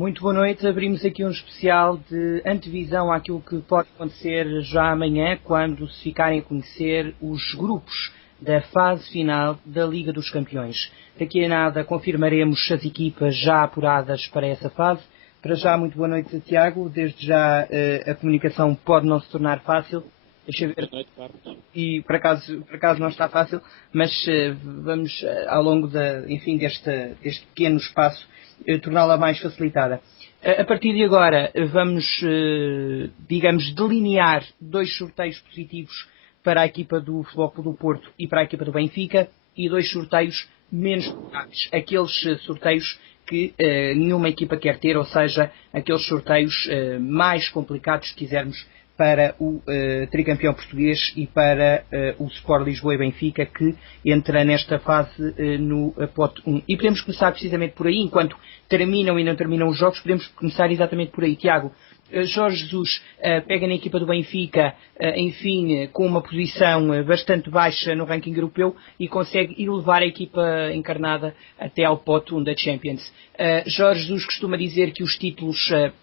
Muito boa noite. Abrimos aqui um especial de antevisão àquilo que pode acontecer já amanhã, quando se ficarem a conhecer os grupos da fase final da Liga dos Campeões. Daqui a nada confirmaremos as equipas já apuradas para essa fase. Para já, muito boa noite, Tiago. Desde já a comunicação pode não se tornar fácil. Deixa eu ver. Boa noite, Carlos. E por acaso não está fácil, mas vamos ao longo deste pequeno espaço torná-la mais facilitada. A partir de agora vamos, digamos, delinear dois sorteios positivos para a equipa do Futebol Clube do Porto e para a equipa do Benfica e dois sorteios menos prováveis. Aqueles sorteios que nenhuma equipa quer ter, ou seja, aqueles sorteios mais complicados, se quisermos, para o tricampeão português e para o Sport Lisboa e Benfica, que entra nesta fase no pote 1. E podemos começar precisamente por aí, enquanto terminam e não terminam os jogos, podemos começar exatamente por aí. Tiago, Jorge Jesus pega na equipa do Benfica, enfim, com uma posição bastante baixa no ranking europeu e consegue elevar a equipa encarnada até ao pote 1 da Champions. Jorge Jesus costuma dizer que os títulos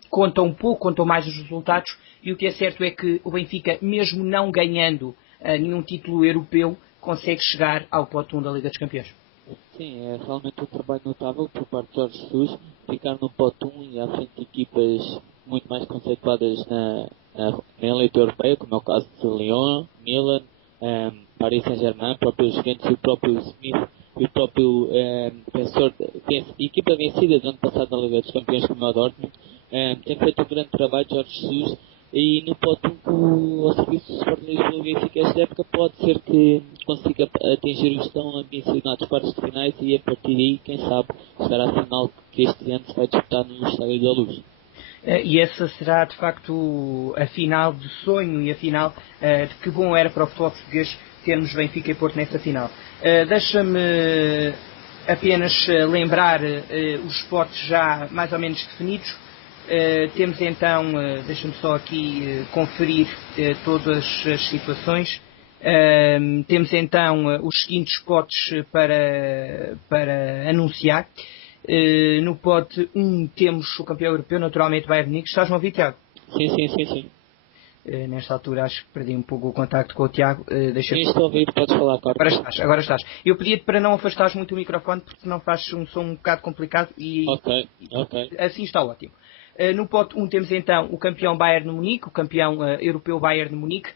contam um pouco, contam mais os resultados, e o que é certo é que o Benfica, mesmo não ganhando nenhum título europeu, consegue chegar ao pote 1 da Liga dos Campeões. Sim, é realmente um trabalho notável por parte de Jorge Jesus, ficar no pote 1 e à frente de equipas muito mais conceituadas na elite europeia, como é o caso de Lyon, Milan, Paris Saint-Germain, o próprio Juventus e o próprio Smith e o próprio vencedor, equipa vencida do ano passado na Liga dos Campeões, como é o Dortmund. Tem feito um grande trabalho Jorge Jesus, e no pote 1 ao serviço do Sport Lisboa e Benfica esta época pode ser que consiga atingir os tão ambicionados quartos de finais e a partir daí, quem sabe, chegar à final que este ano se vai disputar no Estádio da Luz. E essa será de facto a final de sonho e a final de que bom era para o futebol português termos Benfica e Porto nessa final. Deixa-me apenas lembrar os spots já mais ou menos definidos. Temos então, deixa-me só aqui conferir todas as situações. Temos então os seguintes spots para anunciar. No pote 1 temos o campeão europeu, naturalmente o Bayern Munique. Estás-me a ouvir, Tiago? Sim. Nesta altura acho que perdi um pouco o contacto com o Tiago. Sim, estou a ouvir, podes falar, Carlos. Agora estás. Eu pedi-te para não afastares muito o microfone, porque senão faz um som um bocado complicado e Ok. Assim está ótimo. No pote 1 temos então o campeão Bayern de Munique, o campeão europeu Bayern de Munique.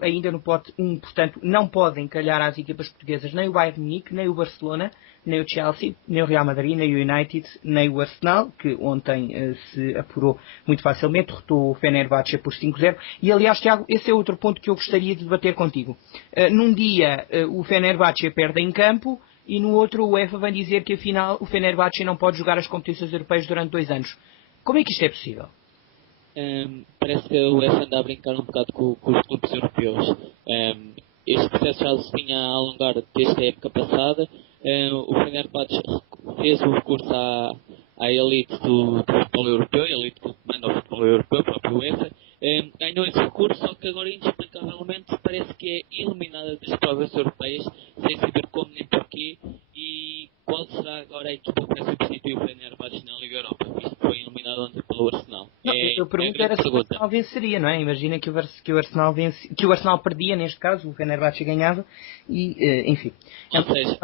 Ainda no pote 1, portanto, não podem calhar às equipas portuguesas nem o Bayern de Munique, nem o Barcelona, nem o Chelsea, nem o Real Madrid, nem o United, nem o Arsenal, que ontem se apurou muito facilmente, derrotou o Fenerbahçe por 5-0. E aliás, Tiago, esse é outro ponto que eu gostaria de debater contigo. Num dia o Fenerbahçe perde em campo, e no outro o UEFA vem dizer que afinal o Fenerbahçe não pode jogar as competições europeias durante 2 anos. Como é que isto é possível? Parece que o UEFA anda a brincar um bocado com os clubes europeus. Este processo já se vinha a alongar desde a época passada. O Fenerbahçe fez o recurso à elite do futebol europeu, a elite que comanda o futebol europeu, o próprio UEFA. Ganhou esse recurso, só que agora inexplicavelmente parece que é eliminada das provas europeias, sem saber como nem porquê. E qual será agora a equipa que vai substituir o Fenerbahçe na Liga Europa, visto que foi eliminado ontem pelo Arsenal? Não, eu pergunto era se o Arsenal venceria, não é? Imagina que o Arsenal perdia, neste caso, o Fenerbahçe ganhava e, enfim. Ou seja,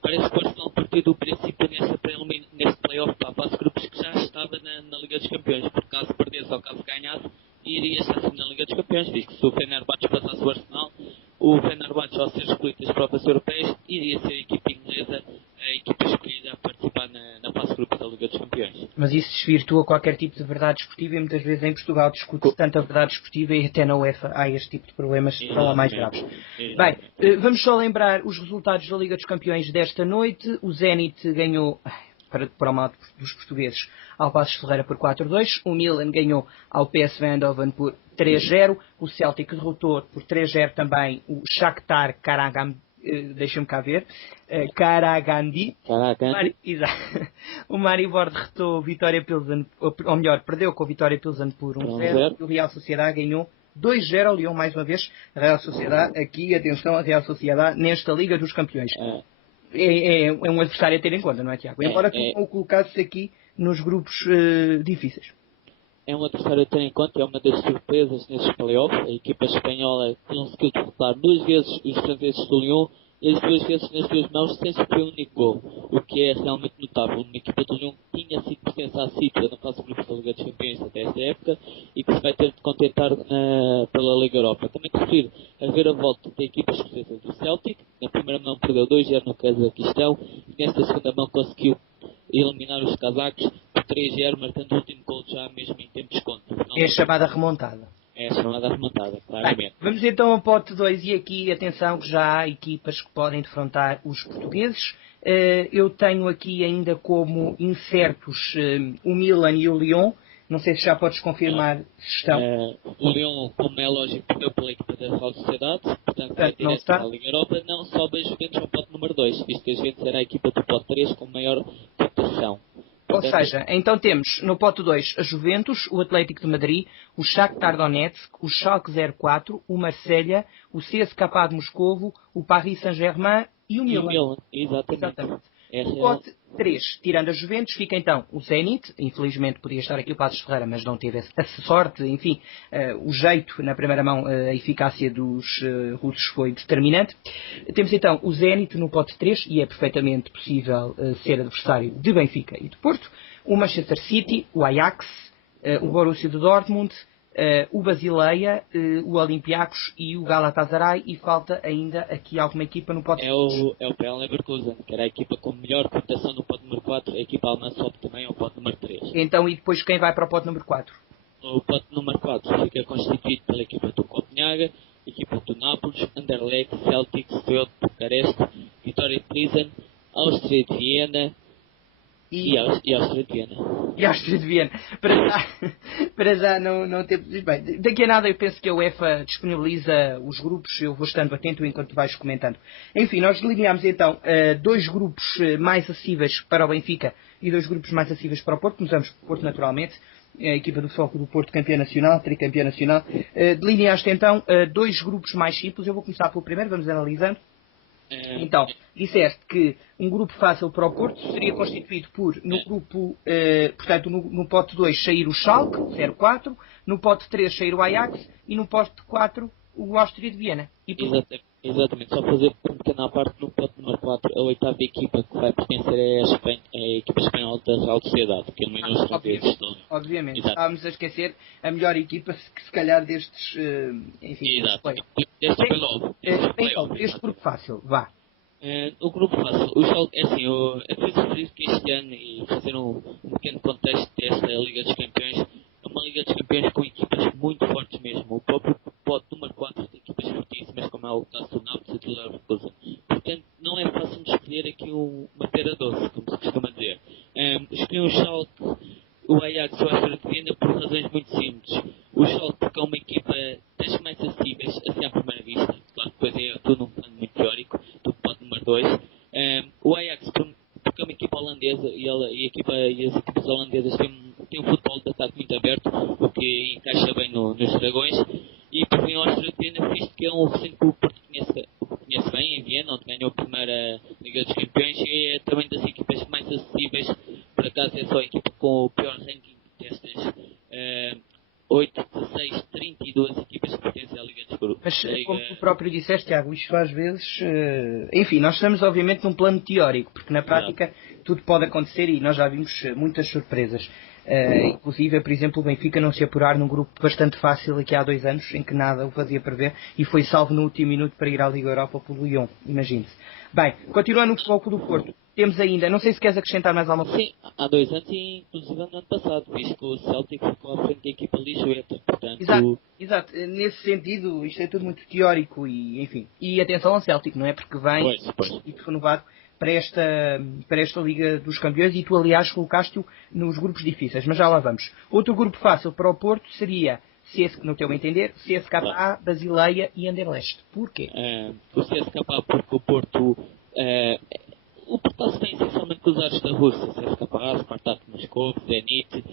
parece que o Arsenal partiu do princípio nesse play-off para a fase de grupos que já estava na Liga dos Campeões, porque caso perdesse ou caso ganhasse, iria estar assim na Liga dos Campeões, visto que se o Fenerbahçe passasse o Arsenal, o Fenerbahçe, ao ser escolhido das provas europeias, iria ser a equipa inglesa, a equipa escolhida a participar na fase de grupos da Liga dos Campeões. Mas isso desvirtua qualquer tipo de verdade desportiva e muitas vezes em Portugal discute-se tanto a verdade desportiva e até na UEFA há este tipo de problemas que são lá mais graves. Bem, vamos só lembrar os resultados da Liga dos Campeões desta noite. O Zenit ganhou, para o mal dos portugueses, ao Passos Ferreira por 4-2. O Milan ganhou ao PSV Eindhoven por 3-0. O Celtic derrotou por 3-0 também o Shakhtar deixa-me cá ver, Karagandhi. O Maribor derrotou o Vitória Pilsen, ou melhor, perdeu com o Vitória Pilsen por 1-0. E o Real Sociedade ganhou 2-0 ao Lyon, mais uma vez. A Real Sociedade, aqui, atenção, a Real Sociedade nesta Liga dos Campeões. É um adversário a ter em conta, não é, Tiago? Embora tu não o colocasses aqui nos grupos difíceis. É um adversário a ter em conta, é uma das surpresas nestes playoffs. A equipa espanhola conseguiu derrotar 2 vezes os franceses do Lyon e as 2 vezes nas 2 mãos sem sofrer um único gol, o que é realmente notável. Uma equipa do Lyon que tinha sido pertença à Citra na fase de grupos da Liga dos Campeões até esta época e que se vai ter de contentar pela Liga Europa. Também prefiro a ver a volta da equipa escocesa do Celtic. Na primeira mão perdeu 2-0 no Cazaquistão e nesta segunda mão conseguiu eliminar os casacos por 3-0, marcando o último gol já mesmo em tempo de desconto. É a chamada remontada. É a chamada remontada, claramente. Bem, vamos então ao pote 2 e aqui, atenção, que já há equipas que podem defrontar os portugueses. Eu tenho aqui ainda como incertos o Milan e o Lyon. Não sei se já podes confirmar se estão. O Lyon, como é lógico, perdeu pela equipa da Real Sociedade, portanto vai não direto está. para a Liga Europa, não sobe a Juventus ao pote número 2, visto que a Juventus era a equipa do pote 3 com maior cotação. Ou seja, então temos no pote 2 a Juventus, o Atlético de Madrid, o Shakhtar Donetsk, o Schalke 04, o Marselha, o CSKA de Moscovo, o Paris Saint-Germain e o Milan. Exatamente. O pote 3, tirando a Juventus, fica então o Zenit. Infelizmente podia estar aqui o Passos Ferreira, mas não teve a sorte. Enfim, o jeito na primeira mão, a eficácia dos russos foi determinante. Temos então o Zenit no pote 3, e é perfeitamente possível ser adversário de Benfica e de Porto. O Manchester City, o Ajax, o Borussia de Dortmund, o Basileia, o Olympiacos e o Galatasaray, e falta ainda aqui alguma equipa no pote 3. É o PL Leverkusen, que era a equipa com melhor cotação no pote número 4, a equipa alemã sobe também ao pote número 3. Então, e depois quem vai para o pote número 4? O pote número 4 fica constituído pela equipa do Copenhaga, equipa do Nápoles, Anderlecht, Celtic, Steaua, Bucareste, Vitória Pilsen, Áustria de Viena e Áustria de Viena. E Áustria de Viena. Para já não temos. Bem, daqui a nada eu penso que a UEFA disponibiliza os grupos, eu vou estando atento enquanto vais comentando. Enfim, nós delineamos então 2 grupos mais acessíveis para o Benfica e 2 grupos mais acessíveis para o Porto. Começamos por Porto, naturalmente. A equipa do Foco do Porto, campeã nacional, tricampeã nacional. Delineaste então 2 grupos mais simples. Eu vou começar pelo primeiro, vamos analisando. Então, disseste que um grupo fácil para o Porto seria constituído por, no grupo, portanto, no pote 2 sair o Schalke, 0-4, no pote 3 sair o Ajax e no pote 4 o Áustria de Viena. Exatamente, só fazer uma pequena parte no pote número 4, a 8ª equipa que vai pertencer é a equipa espanhola da Real Sociedade, que eliminou os franceses. Obviamente, estávamos a esquecer a melhor equipa, que se calhar destes, enfim, este grupo fácil, vá. O grupo fácil, o Schalke, é assim, é preciso referir que este ano, e fazer um pequeno contexto desta Liga dos Campeões, é uma Liga dos Campeões com equipas muito fortes mesmo. O próprio pote número 4 tem equipas fortíssimas, como é o caso do Nápoles e do Leverkusen. Portanto, não é fácil de escolher aqui uma pera doce, como se costuma dizer. Escolhi o Schalke, o Ajax e o Áustria de Viena por razões muito simples. O Schalke porque é uma equipa das mais acessíveis, assim à primeira vista. Claro, depois é tudo um plano muito teórico, do pote número 2. O Ajax porque é uma equipa holandesa e as equipas holandesas têm um futebol de ataque muito aberto, o que encaixa bem nos Dragões. E por fim, o Áustria de Viena, visto que é um recinto que o Porto conhece bem, em Viena, onde ganhou a primeira Liga dos Campeões, e é também das equipas mais acessíveis. Por acaso é só a equipa com o pior ranking destas 8, 16, 32 equipas que pertencem à Liga dos Grupos. Mas como tu próprio disseste, Tiago, isto às vezes... enfim, nós estamos obviamente num plano teórico, porque na prática tudo pode acontecer e nós já vimos muitas surpresas. Inclusive, por exemplo, o Benfica não se apurar num grupo bastante fácil aqui há 2 anos, em que nada o fazia prever, e foi salvo no último minuto para ir à Liga Europa pelo Lyon, imagine-se. Bem, continuando no foco do Porto, temos ainda, não sei se queres acrescentar mais alguma coisa. Sim, há 2 anos e inclusive no ano passado, visto que o Celtic ficou à frente da equipa lisboeta, portanto... Exato, nesse sentido, isto é tudo muito teórico e, enfim, e atenção ao Celtic, não é? Porque vem e renovado para esta Liga dos Campeões, e tu, aliás, colocaste-o nos grupos difíceis, mas já lá vamos. Outro grupo fácil para o Porto seria, no teu entender, CSKA, Basileia e Anderlecht. Porquê? O CSKA porque o Porto está-se bem essencialmente com os ares da Rússia, CSKA, Spartak Moscou, Zenit,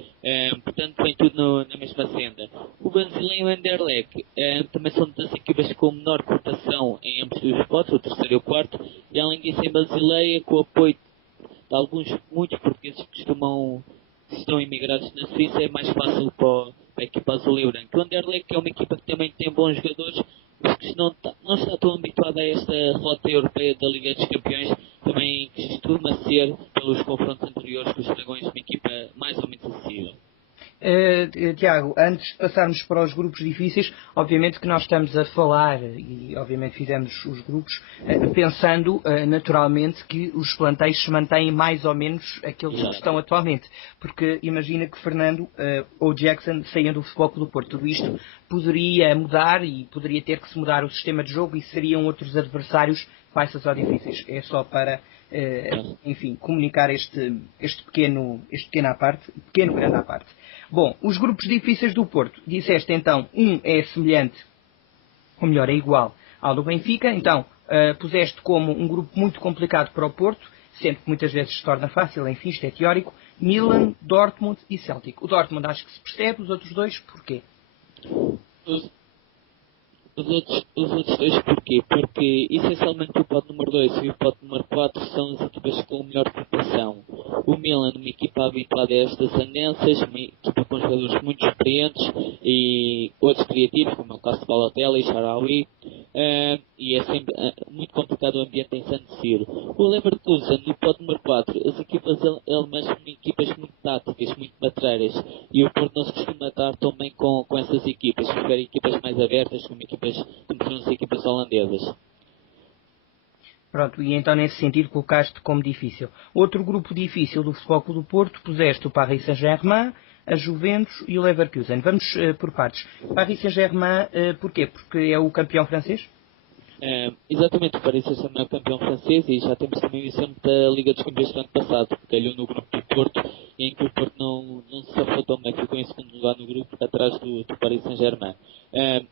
portanto vem tudo na mesma senda. O Basileia e o Anderlecht também são das equipas com menor cotação em ambos os potes, o terceiro e o quarto, e além disso em Basileia, com o apoio de muitos portugueses que costumam que estão imigrados na Suíça, é mais fácil para a equipa azul e branca. O Anderlecht é uma equipa que também tem bons jogadores, mas que não está tão habituada a esta rota europeia da Liga dos Campeões, também costuma ser, pelos confrontos anteriores com os Dragões, uma equipa mais ou menos acessível. Tiago, antes de passarmos para os grupos difíceis, obviamente que nós estamos a falar, e obviamente fizemos os grupos, pensando naturalmente que os plantéis se mantêm mais ou menos aqueles que estão atualmente. Porque imagina que Fernando ou Jackson saíam do Futebol Clube do Porto. Tudo isto poderia mudar e poderia ter que se mudar o sistema de jogo e seriam outros adversários fáceis ou difíceis. É só para, enfim, comunicar este pequeno grande à parte. Bom, os grupos difíceis do Porto. Disseste então, um é semelhante, ou melhor, é igual ao do Benfica. Então, puseste como um grupo muito complicado para o Porto, sendo que muitas vezes se torna fácil, enfim, isto é teórico. Milan, Dortmund e Celtic. O Dortmund acho que se percebe, os outros dois, porquê? Os outros dois porquê? Porque essencialmente o pote número 2 e o pote número 4 são as equipas com melhor preparação. O Milan, uma equipa habituada a estas tendências, uma equipa com jogadores muito experientes e outros criativos, como é o caso de Balotelli e Shaarawy, e é sempre muito complicado o ambiente em San Siro. O Leverkusen, no pote número 4, as equipas alemãs são equipas muito táticas, muito matreiras, e o Porto não se costuma dar tão bem com essas equipas, prefere equipas mais abertas, como são as equipas holandesas. Pronto, e então nesse sentido colocaste como difícil. Outro grupo difícil do Futebol Clube do Porto, puseste o Paris Saint-Germain, a Juventus e o Leverkusen. Vamos por partes. Paris Saint-Germain, porquê? Porque é o campeão francês? Exatamente, o Paris Saint-Germain é o campeão francês e já temos também o exemplo da Liga dos Campeões do ano passado, que calhou no grupo do Porto, em que o Porto não se safou tão bem, ficou em segundo lugar no grupo, atrás do Paris Saint-Germain.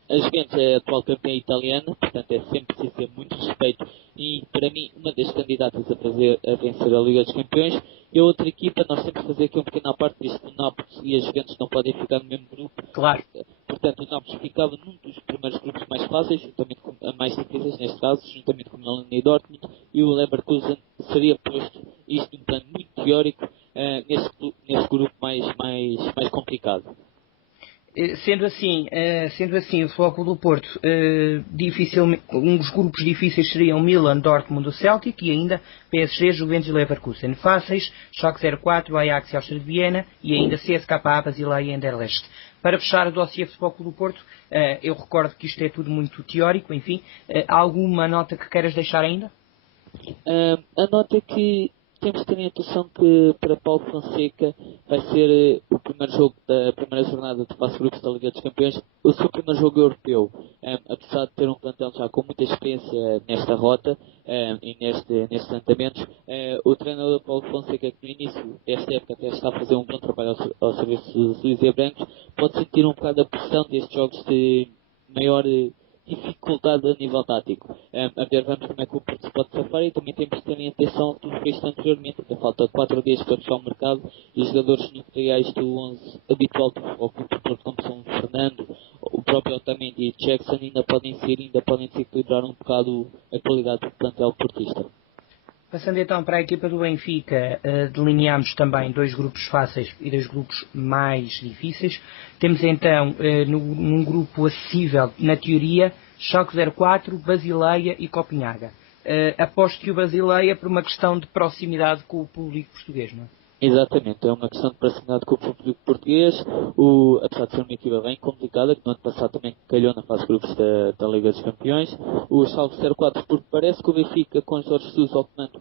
A Juventus é a atual campeã italiana, portanto é sempre preciso ter muito respeito e, para mim, uma das candidatas a vencer a Liga dos Campeões. E a outra equipa, nós temos que fazer aqui um pequeno à parte, visto que o Nápoles e a Juventus não podem ficar no mesmo grupo. Claro. Portanto, o Nápoles ficava num dos primeiros grupos mais fáceis, juntamente com mais difíceis, neste caso, juntamente com o Milan e Dortmund, e o Leverkusen seria posto, isto num plano muito teórico, nesse grupo mais complicado. Sendo assim, o Futebol Clube do Porto, dificilmente, um dos grupos difíceis seriam Milan, Dortmund, o Celtic e ainda PSG, Juventus e Leverkusen. Fáceis, Schalke 04, Ajax e Áustria de Viena e ainda CSKA, Basileia e Anderlecht. Para fechar o dossiê Futebol Clube do Porto, eu recordo que isto é tudo muito teórico, enfim, alguma nota que queiras deixar ainda? A nota é que temos que ter em atenção que para Paulo Fonseca vai ser o primeiro jogo da primeira jornada de fase grupos da Liga dos Campeões, o seu primeiro jogo europeu. Apesar de ter um plantel já com muita experiência nesta rota e nestes andamentos, o treinador Paulo Fonseca, que no início desta época até está a fazer um bom trabalho ao serviço dos Luís e Brancos, pode sentir um bocado a pressão destes jogos de maior dificuldade a nível tático. A ver, vamos como é que o Porto se pode safar e também temos que ter em atenção que tu fizeste anteriormente, até falta 4 dias para fechar o mercado e os jogadores nucleares do 11 habitual do Futebol Clube do Porto, como são o Fernando, o próprio Otamendi e Jackson, ainda podem desequilibrar um bocado a qualidade do plantel portista. Passando então para a equipa do Benfica, delineamos também 2 grupos fáceis e 2 grupos mais difíceis. Temos então, num grupo acessível, na teoria, Schalke 04, Basileia e Copenhaga. Aposto que o Basileia por uma questão de proximidade com o público português, não é? Exatamente, é uma questão de proximidade com o público português, apesar de ser uma equipa bem complicada, que no ano passado também calhou na fase de grupos da Liga dos Campeões. O Schalke 04, porque parece que o Benfica, com Jorge Jesus ao comando,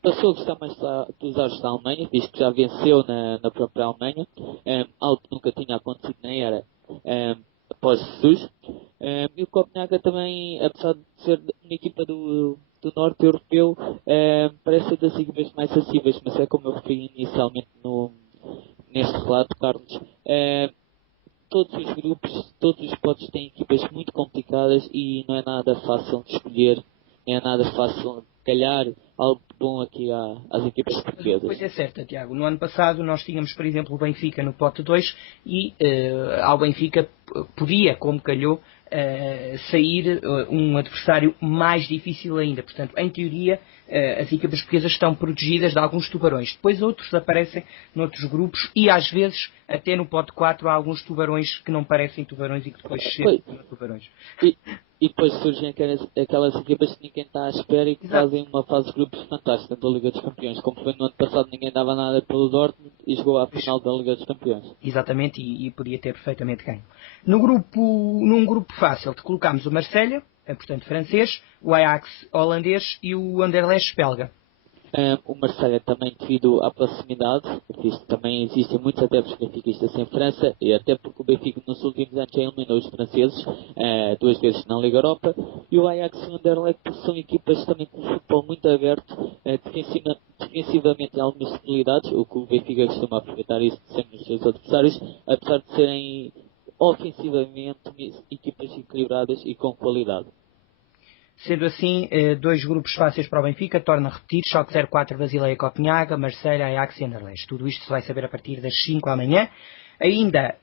passou a gostar mais dos ares da Alemanha, visto que já venceu na própria Alemanha, algo que nunca tinha acontecido na era após Jesus. E o Copenhaga também, apesar de ser uma equipa do norte europeu, parece ser das equipas mais acessíveis, mas é como eu referi inicialmente neste relato, Carlos. Todos os grupos, todos os potes têm equipas muito complicadas e não é nada fácil de escolher, não é nada fácil de calhar algo bom aqui às equipas portuguesas. Pois é certo, Tiago. No ano passado nós tínhamos, por exemplo, o Benfica no pote 2 e ao Benfica podia, como calhou, sair um adversário mais difícil ainda. Portanto, em teoria, as equipas portuguesas estão protegidas de alguns tubarões. Depois outros aparecem noutros grupos e às vezes até no pote 4 há alguns tubarões que não parecem tubarões e que depois chegam a tubarões. E depois surgem aquelas equipas que ninguém está à espera e que fazem uma fase de grupos fantástica da Liga dos Campeões. Como foi no ano passado, ninguém dava nada pelo Dortmund e jogou à final da Liga dos Campeões. Exatamente, e podia ter perfeitamente ganho. Num grupo fácil, colocámos o Marselha, portanto francês, o Ajax holandês e o Anderlecht belga. O Marselha também devido à proximidade, porque isto também existem muitos adeptos benfiquistas em França, e até porque o Benfica nos últimos anos já eliminou os franceses, 2 vezes na Liga Europa, e o Ajax e o Anderlecht são equipas também com um futebol muito aberto, defensivamente em algumas debilidades, o que o Benfica costuma aproveitar isso sempre nos seus adversários, apesar de serem ofensivamente equipas equilibradas e com qualidade. Sendo assim, 2 grupos fáceis para o Benfica, torna a repetir, Schalke 04, Basileia Copenhaga, Marselha, Ajax e Anderlecht. Tudo isto se vai saber a partir das 5 amanhã. Ainda,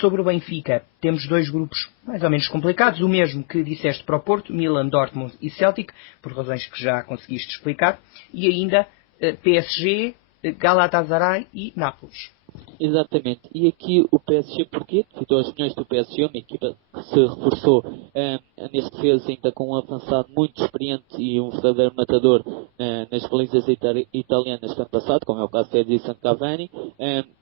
sobre o Benfica, temos 2 grupos mais ou menos complicados, o mesmo que disseste para o Porto, Milan, Dortmund e Celtic, por razões que já conseguiste explicar, e ainda PSG, Galatasaray e Nápoles. Exatamente. E aqui o PSG, porquê? Devido aos milhões do PSG, uma equipa que se reforçou neste defesa ainda com um avançado muito experiente e um verdadeiro matador nas balizas italianas do ano passado, como é o caso de Edison Cavani,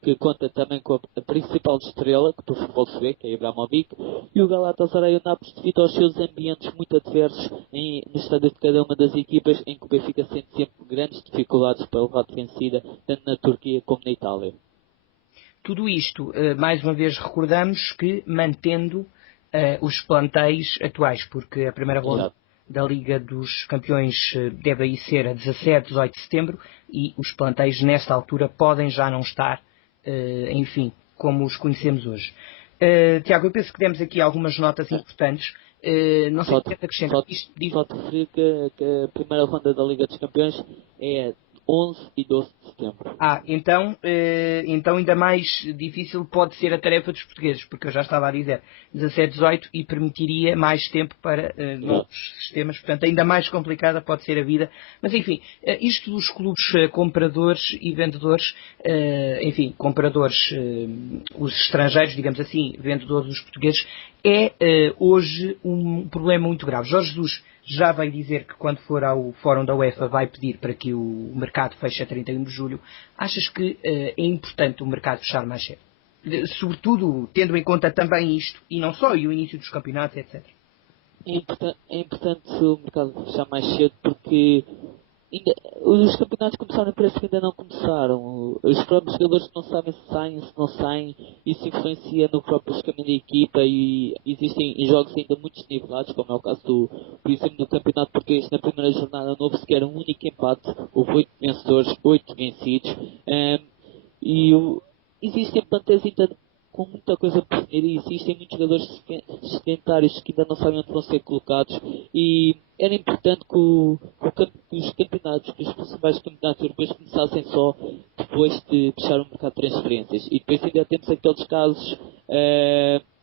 que conta também com a principal estrela do futebol sueco, que é Ibrahimovic, e o Galatasaray e o Nápoles devido aos seus ambientes muito adversos no estádio de cada uma das equipas, em que o Benfica sente sempre grandes dificuldades para levar de vencida, tanto na Turquia como na Itália. Tudo isto, mais uma vez recordamos que mantendo os plantéis atuais, porque a primeira ronda da Liga dos Campeões deve aí ser a 17, 18 de setembro e os plantéis nesta altura podem já não estar, enfim, como os conhecemos hoje. Tiago, eu penso que demos aqui algumas notas importantes. Não sei o que acrescentar. Só te referir que a primeira ronda da Liga dos Campeões é 11 e 12 de setembro. Então ainda mais difícil pode ser a tarefa dos portugueses, porque eu já estava a dizer 17, 18 e permitiria mais tempo para novos sistemas, portanto ainda mais complicada pode ser a vida. Mas enfim, isto dos clubes compradores e vendedores, enfim, compradores os estrangeiros, digamos assim, vendedores os portugueses, é hoje um problema muito grave. Jorge Jesus já veio dizer que quando for ao fórum da UEFA vai pedir para que o mercado feche a 31 de julho. Achas que é importante o mercado fechar mais cedo? Sobretudo tendo em conta também isto, e não só, e o início dos campeonatos, etc. É importante o mercado fechar mais cedo porque os campeonatos começaram e parece que ainda não começaram. Os próprios jogadores não sabem se saem, se não saem. Isso influencia no próprio caminho da equipa e existem jogos ainda muito desnivelados, como é o caso por exemplo, do Campeonato Português. Na primeira jornada não houve sequer um único empate. Houve 8 vencedores, 8 vencidos. Existem plantéis ainda com muita coisa por definir e existem muitos jogadores sedentários que ainda não sabem onde vão ser colocados e era importante que os campeonatos, que os principais campeonatos europeus começassem só depois de fechar o mercado de transferências e depois ainda temos aqueles casos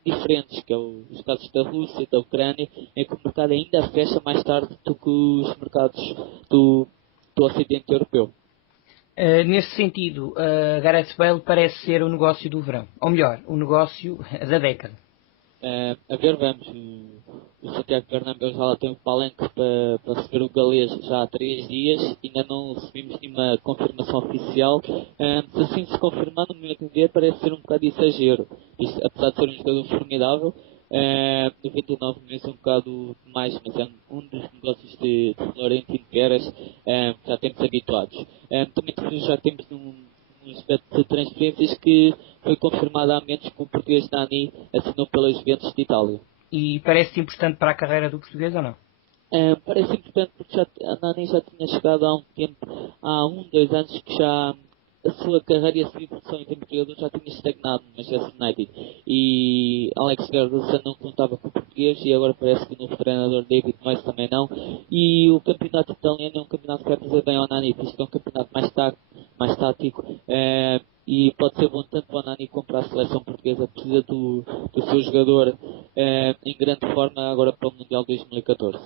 diferentes, que é os casos da Rússia, da Ucrânia, em que o mercado ainda fecha mais tarde do que os mercados do Ocidente Europeu. Nesse sentido, Gareth Bale parece ser o negócio do verão. Ou melhor, o negócio da década. A ver, vamos. O Santiago Bernabéu já lá tem o palanque para receber o galês já há 3 dias. Ainda não recebemos nenhuma confirmação oficial. Se assim se confirmar, no meu entender, parece ser um bocado de exagero. Isto, apesar de ser um jogador formidável, 99 milhões é um bocado mais, mas é um dos negócios de Florentino Pérez, já temos habituados. Também já temos um aspecto de transferências que foi confirmado há menos que o português Nani assinou pelas Juventus de Itália. E parece importante para a carreira do português ou não? Parece importante porque a Nani já tinha chegado há um tempo, há 2 anos que já a sua carreira e a sua evolução em termos de jogador já tinha estagnado no Manchester United e Alex Ferguson não contava com o português e agora parece que o novo treinador David Moyes também não e o campeonato italiano é um campeonato que vai fazer bem ao Nani, isto é um campeonato mais tático e pode ser bom tanto para o Nani como para a seleção portuguesa, precisa do seu jogador em grande forma agora para o Mundial 2014.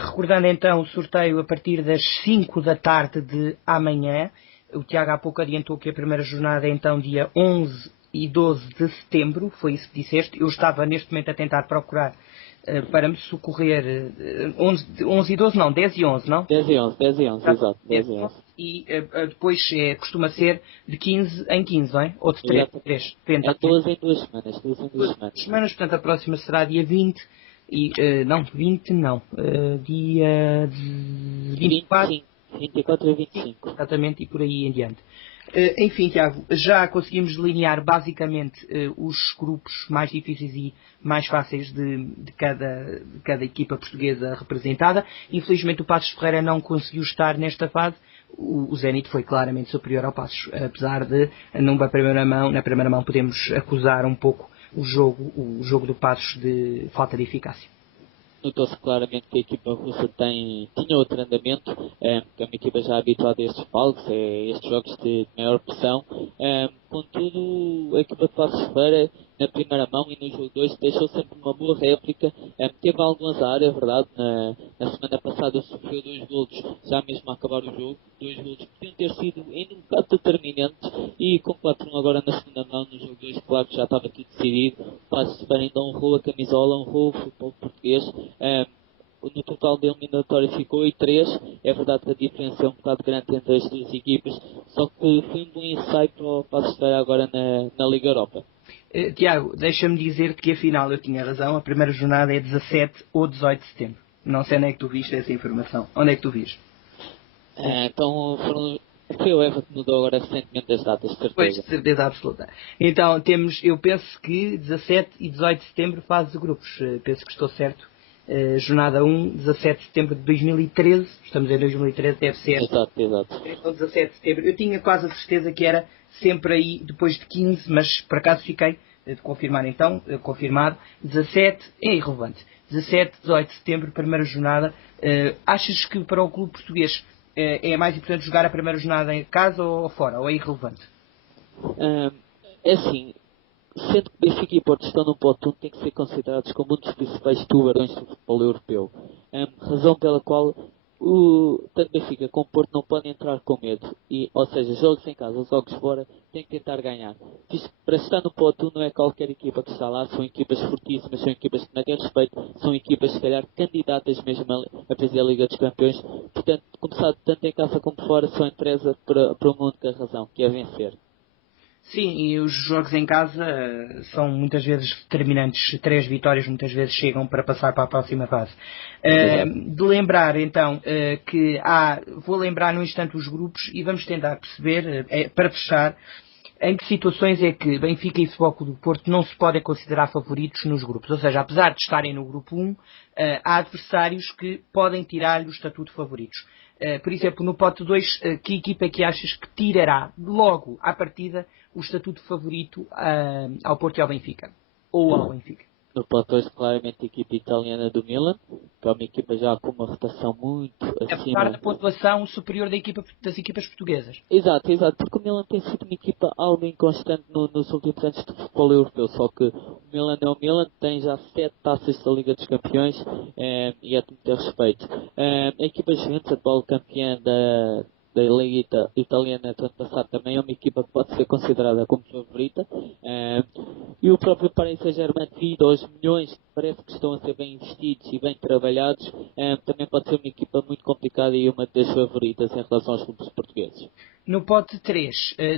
Recordando então o sorteio a partir das 5 da tarde de amanhã. O Tiago há pouco adiantou que a primeira jornada é então dia 11 e 12 de setembro, foi isso que disseste. Eu estava neste momento a tentar procurar para me socorrer 11 e 12 não, 10 e 11, não? 10 e 11, exato, 10 e 11. E depois costuma ser de 15 em 15, não é? Ou de 3, 3 depende. É 2 em 2 semanas, 2 em 2 semanas. Portanto a próxima será dia 20 e, não, 20 não, dia 24. 24 e 25. Exatamente, e por aí em diante. Enfim, Tiago, já conseguimos delinear basicamente os grupos mais difíceis e mais fáceis de cada equipa portuguesa representada. Infelizmente o Passos Ferreira não conseguiu estar nesta fase. O Zenit foi claramente superior ao Passos, apesar de na primeira mão podemos acusar um pouco o jogo do Passos de falta de eficácia. Notou-se claramente que a equipa russa tinha outro andamento, que é uma equipa já habituada a estes palcos, a estes jogos de maior pressão. Contudo, a equipa de Passos Ferreira, na primeira mão e no jogo 2, deixou sempre uma boa réplica. Teve algum azar, é verdade. Na semana passada sofreu 2 golos, já mesmo a acabar o jogo. 2 golos que podiam ter sido ainda um bocado determinantes. E com 4-1 agora na segunda mão, no jogo 2, claro que já estava tudo decidido. O Passos Ferreira ainda honrou a camisola, honrou o futebol português. No total da eliminatória ficou 8-3. É verdade que a diferença é um bocado grande entre as duas equipas, só que foi um bom ensaio para o Passos Ferreira agora na Liga Europa. Tiago, deixa-me dizer-te que afinal eu tinha razão, a primeira jornada é 17 ou 18 de setembro. Não sei onde é que tu viste essa informação. Onde é que tu viste? Então foi o Everton que mudou agora recentemente as datas, de certeza. Pois, de certeza absoluta. Então eu penso que 17 e 18 de setembro fase de grupos. Penso que estou certo. Jornada 1, 17 de setembro de 2013. Estamos em 2013, deve ser. Exato. Então 17 de setembro. Eu tinha quase a certeza que era sempre aí depois de 15, mas por acaso fiquei de confirmar então, confirmado. 17 é irrelevante. 17, 18 de setembro, primeira jornada. Achas que para o clube português é mais importante jogar a primeira jornada em casa ou fora? Ou é irrelevante? É assim, sendo que Benfica e Porto estão no pote 1, têm que ser considerados como um dos principais tubarões do futebol europeu. Razão pela qual tanto Benfica como Porto não podem entrar com medo. Ou seja, jogos em casa, jogos fora, têm que tentar ganhar. Isto, para estar no pote 1 não é qualquer equipa que está lá, são equipas fortíssimas, são equipas que metem respeito, são equipas, se calhar, candidatas mesmo a presidir a Liga dos Campeões. Portanto, começar tanto em casa como fora, só interessa para uma única razão, que é vencer. Sim, e os jogos em casa são muitas vezes determinantes. 3 vitórias muitas vezes chegam para passar para a próxima fase. De lembrar então que vou lembrar no instante os grupos e vamos tentar perceber, para fechar, em que situações é que Benfica e Futebol Clube do Porto não se podem considerar favoritos nos grupos. Ou seja, apesar de estarem no grupo 1, há adversários que podem tirar-lhe o estatuto de favoritos. Por exemplo, no pote 2, que equipa é que achas que tirará logo à partida o estatuto de favorito ao Porto e ao Benfica? Ou ao Benfica? No pote 2, claramente, a equipa italiana do Milan, que é uma equipa já com uma rotação muito acima. Apesar da pontuação superior das equipas portuguesas. Exato, porque o Milan tem sido uma equipa algo inconstante nos últimos anos de futebol europeu, só que o Milan é o Milan, tem já 7 taças da Liga dos Campeões e é de muito respeito. A equipa Juventus, atual campeã da Liga Italiana do ano passado, também é uma equipa que pode ser considerada como favorita. E o próprio Paris Saint-Germain, devido aos milhões que parece que estão a ser bem investidos e bem trabalhados, também pode ser uma equipa muito complicada e uma das favoritas em relação aos clubes portugueses. No pote 3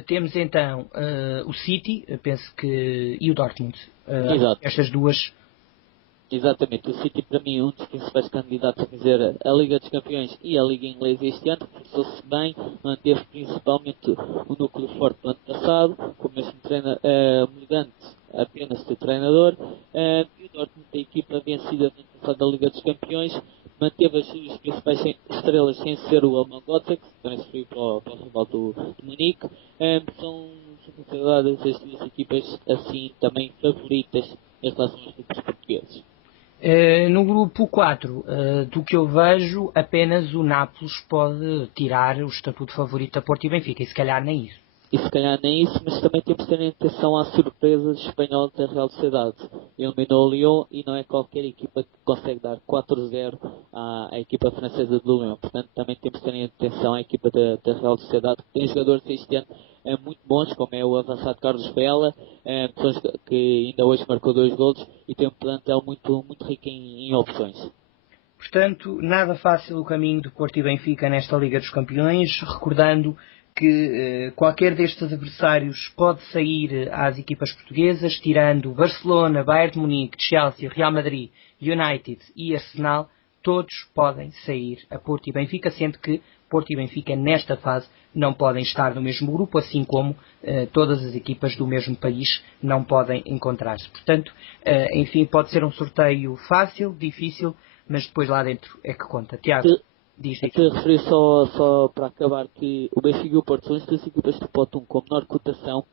temos então o City, penso que, e o Dortmund. Exato. Estas duas. Exatamente, o City para mim é um dos principais candidatos a fazer a Liga dos Campeões e a Liga Inglesa este ano, forçou-se bem, manteve principalmente o núcleo forte do ano passado, com o mesmo mudante apenas de treinador, e o Dortmund, a equipa vencida no ano passado da Liga dos Campeões, manteve as suas principais estrelas sem ser o Alman Gotze, que se transferiu para o rival do Munique. São consideradas as duas equipas assim também favoritas em relação aos clubes portugueses. No grupo 4, do que eu vejo, apenas o Nápoles pode tirar o estatuto favorito a Porto e Benfica, e se calhar nem isso. e se calhar nem isso, mas também temos de ter atenção à surpresa espanhola da Real Sociedade. Eliminou o Lyon e não é qualquer equipa que consegue dar 4-0 à equipa francesa do Lyon. Portanto, também temos de ter atenção à equipa da Real Sociedade, que tem jogadores este ano muito bons, como é o avançado Carlos Vela, que ainda hoje marcou 2 golos e tem um plantel muito rico em opções. Portanto, nada fácil o caminho do Porto e Benfica nesta Liga dos Campeões, recordando que qualquer destes adversários pode sair às equipas portuguesas, tirando Barcelona, Bayern de Munique, Chelsea, Real Madrid, United e Arsenal, todos podem sair a Porto e Benfica, sendo que Porto e Benfica nesta fase não podem estar no mesmo grupo, assim como todas as equipas do mesmo país não podem encontrar-se. Portanto, enfim, pode ser um sorteio fácil, difícil, mas depois lá dentro é que conta. Tiago, diz aqui. Quero referir só para acabar que o Benfica e o Porto são as duas equipas do Pote 1 com menor cotação.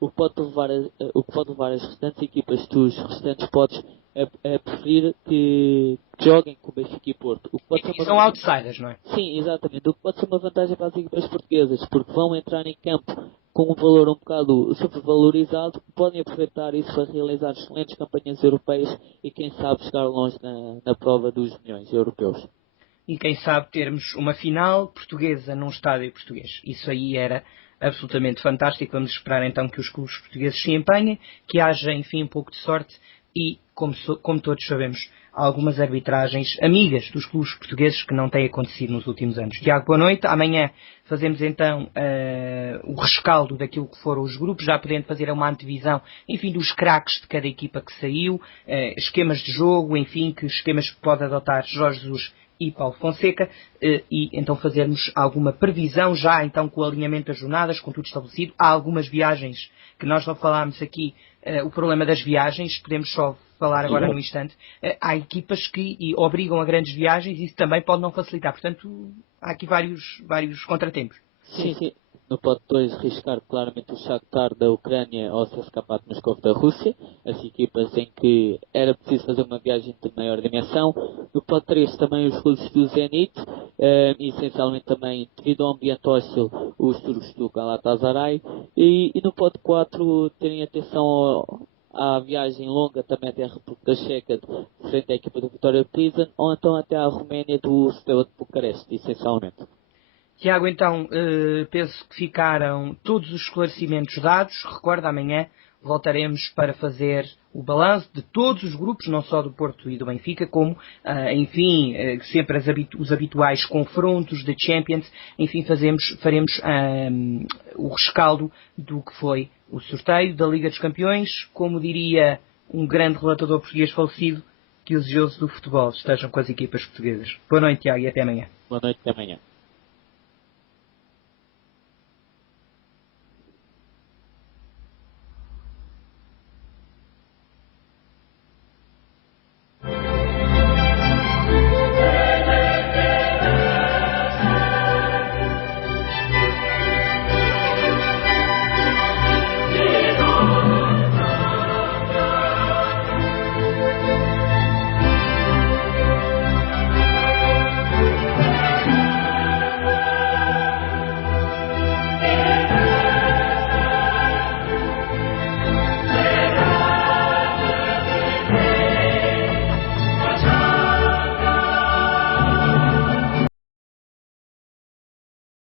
O que pode levar as restantes equipas dos restantes potes a preferir que joguem com o Benfica e Porto. O que pode ser são outsiders, não é? Sim, exatamente. O que pode ser uma vantagem para as equipas portuguesas, porque vão entrar em campo com um valor um bocado supervalorizado, podem aproveitar isso para realizar excelentes campanhas europeias e quem sabe chegar longe na prova dos milhões europeus. E quem sabe termos uma final portuguesa num estádio português. Isso aí era absolutamente fantástico. Vamos esperar então que os clubes portugueses se empenhem, que haja enfim um pouco de sorte e, como todos sabemos, algumas arbitragens amigas dos clubes portugueses que não têm acontecido nos últimos anos. Tiago, boa noite. Amanhã fazemos então o rescaldo daquilo que foram os grupos, já podendo fazer uma antevisão, enfim, dos craques de cada equipa que saiu, esquemas de jogo, enfim, que esquemas pode adotar Jorge Jesus e Paulo Fonseca, e então fazermos alguma previsão já então com o alinhamento das jornadas, com tudo estabelecido. Há algumas viagens que nós não falámos aqui, o problema das viagens, podemos só falar agora no instante. Há equipas que obrigam a grandes viagens e isso também pode não facilitar, portanto há aqui vários contratempos. Sim. No pote 2, riscar claramente o Shakhtar da Ucrânia ao CSKA de Moscou da Rússia, as equipas em que era preciso fazer uma viagem de maior dimensão. No pote 3 também os russos do Zenit, essencialmente também devido ao ambiente hostil os turcos do Galatasaray, e no pote 4 terem atenção à viagem longa também até a República Checa frente à equipa do Vitória Pilsen, ou então até à Roménia do Steaua de Bucareste, essencialmente. Tiago, então, penso que ficaram todos os esclarecimentos dados. Recorda, amanhã voltaremos para fazer o balanço de todos os grupos, não só do Porto e do Benfica, como, enfim, sempre os habituais confrontos de Champions. Enfim, faremos o rescaldo do que foi o sorteio da Liga dos Campeões. Como diria um grande relatador português falecido, que os deuses do futebol estejam com as equipas portuguesas. Boa noite, Tiago, e até amanhã. Boa noite, até amanhã.